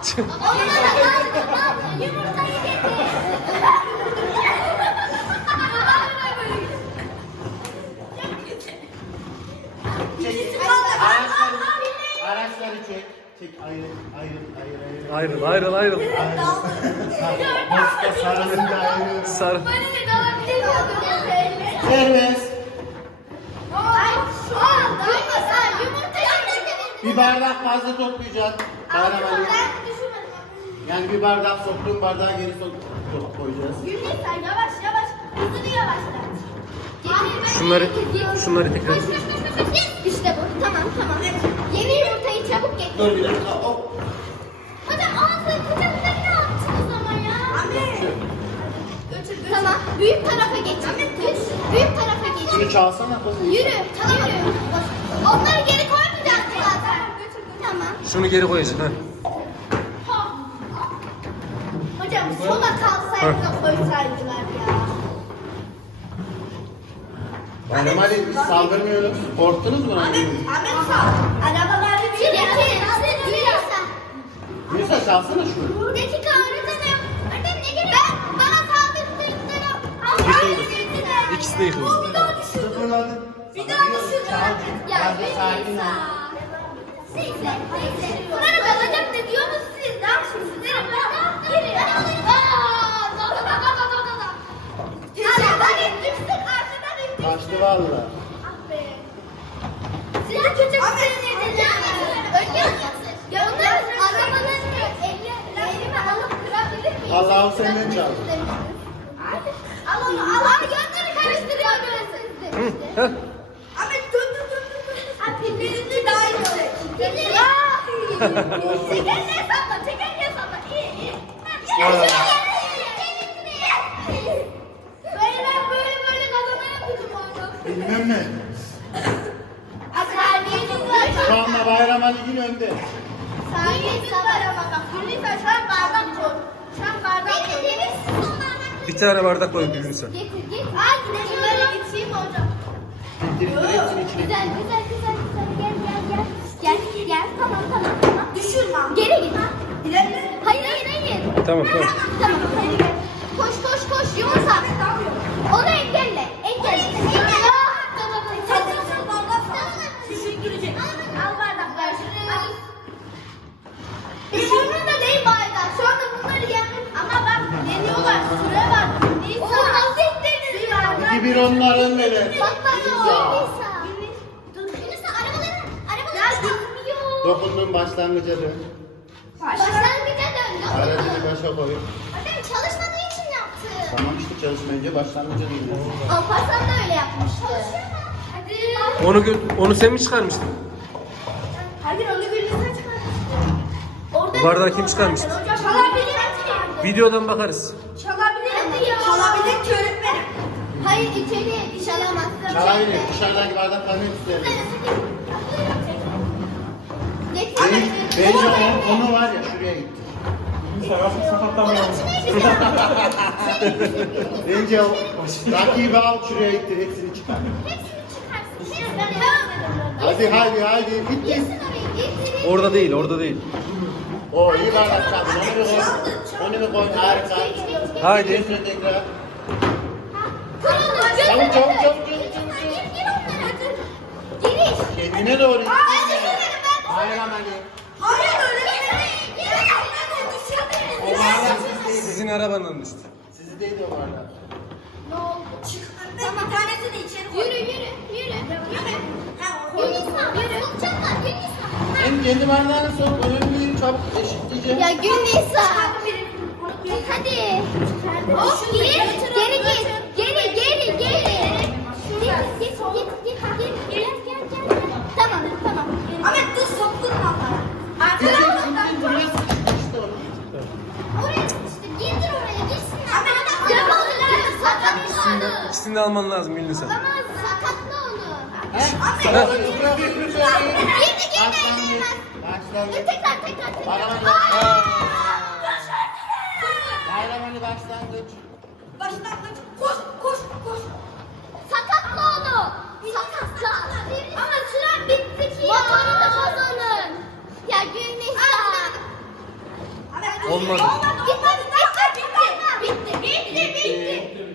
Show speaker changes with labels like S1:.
S1: Yumurtayı getir.
S2: Araçları çek. Çek
S3: Ayrıl.
S2: Boşta sarılınca ayrılıyoruz.
S3: Sarı.
S2: Serbest. Bir bardak fazla toplayacaksın. Bayram Ali. Yani bir bardak soktuğun bardağı geri koyacağız.
S1: Yavaş. Hızını yavaşlat.
S3: Şunları tekrar.
S1: İşte bu. Tamam. Yeni yumurtayı çabuk getir.
S2: Dur bir dakika. Hop.
S1: Hocam ağzını kucağında ne yaptınız ama ya? Götür. Tamam. Büyük tarafa geç. Büyük tarafa geç.
S2: Şunu çalsana kızım.
S1: Yürü. Onları geri koymayacağız zaten. Tamam.
S3: Şunu geri koyacaksın.
S1: Hocam sola kalsaydı da koysaydılar ya.
S2: Bayram Ali biz saldırmıyoruz. Korktunuz mu?
S1: Ahmet sağ. Arabaları bir getir.
S2: Nisa çalsana şunu.
S1: Buradaki öğretmenim. Öğretmenim ne gerek? Bana saldırdıkları.
S3: İkisi de yıkıldı.
S1: O bir daha düşürdü.
S2: Sıfırladın.
S1: Bir daha düşürdü. Ya
S2: Sakin ol.
S1: Neyse. Bunları kalacak ne diyorsunuz siz? Ne yapıyorsunuz? Girin. Arkadan itmişsin.
S2: Kaçtı valla.
S1: Size kötü bir şey dedim. Ya onlar arabanın elimi alıp kırabilir miyim?
S2: Allah'ım senden çaldı.
S1: Al onu al. Abi gözleri karıştırıyor böyle. Ahmet dur. Abi pilleri daha iyi olacak. Tekerleğe salla. İyi. Böyle kazana yapacağım onu.
S2: Bilmem ne.
S1: Terbiyeniz var.
S2: Şu anda Bayram Ali yine önde.
S1: Terbiyeniz var ama bak. Lütfen şu an bardak koy.
S3: Bir tane bardak koy birbirinize.
S1: Getir. Şunları geçeyim mi hocam?
S2: Getirip hepsini içine.
S1: Güzel. Gel. Tamam. Düşürme. Geri git. Hayır.
S3: Tamam.
S1: Tamam. Hadi gel. Koş. Yumurta. Onu engelle. Düşürdürecek. Al bardaklar. Düşürme de değil bardak. Şu anda bunları yendim. Ama bak yeniyorlar. Süre var. Nisa. O nasıl ettirdiniz?
S2: 2-1 onların böyle.
S1: Nisa. Arabalar gitmiyor.
S2: Dokunduğun başlangıca dön.
S1: Başlangıca döndü.
S2: Aracını başa koy.
S1: Hocam çalışmadığı için yaptı.
S2: Tamam işte çalışmayınca başlangıca dön.
S1: Alparslan da öyle yapmıştı. Hadi.
S3: Onu sen mi çıkarmıştın?
S1: Hayır onu gülüyorsa çıkarmıştı.
S3: Bu bardağı kim çıkarmıştı?
S1: Hocam çalabilir mi?
S3: Videodan bakarız.
S1: Çalabilir ki öğretmenim. Hayır içeri çalamaz.
S2: Çalabilir. Dışarıdaki bardaklarını tutuyor. Bence onu var ya şuraya gitti. Bence o rakibi al şuraya gitti. Hepsini çıkar. Hadi. Bitti.
S3: Orada değil.
S2: O iyi bardak çaldı. Onu bir koy. Harika.
S3: Haydi.
S2: Hepsini tekrar.
S1: Çabuk. Giriş.
S2: Kendine doğru. Bayram Ali.
S1: Hayır öyle
S2: O bardak sizdeydi.
S3: Sizin arabanın düştü.
S2: Sizdeydi o bardak.
S1: Ne oldu? Tamam. Bir tanesini içeri koy. Yürü. Gülnisa.
S2: Hem kendi bardağını sok. Önemli değil. Çabuk eşitleyeceğim.
S1: Ya Gülnisa. Hadi. Hop geri git. Git. Tamam. Ahmet dur sokturma bana. Oraya işte girdir oraya girsinler. Sakatlı.
S3: İkisini de alman lazım Gülnisa.
S1: Sakatlı onu.
S2: Girdi.
S1: Dur tekrar.
S2: Bayram Ali başlangıç.
S1: Koş. Sakatlı onu. Ama süren bitti ki ya. Motoru da bozulun. Ya Gülnisa.
S3: Olmadı.
S1: Olmadı. Bitti. Bitti. Bitti. Bitti. Bitti.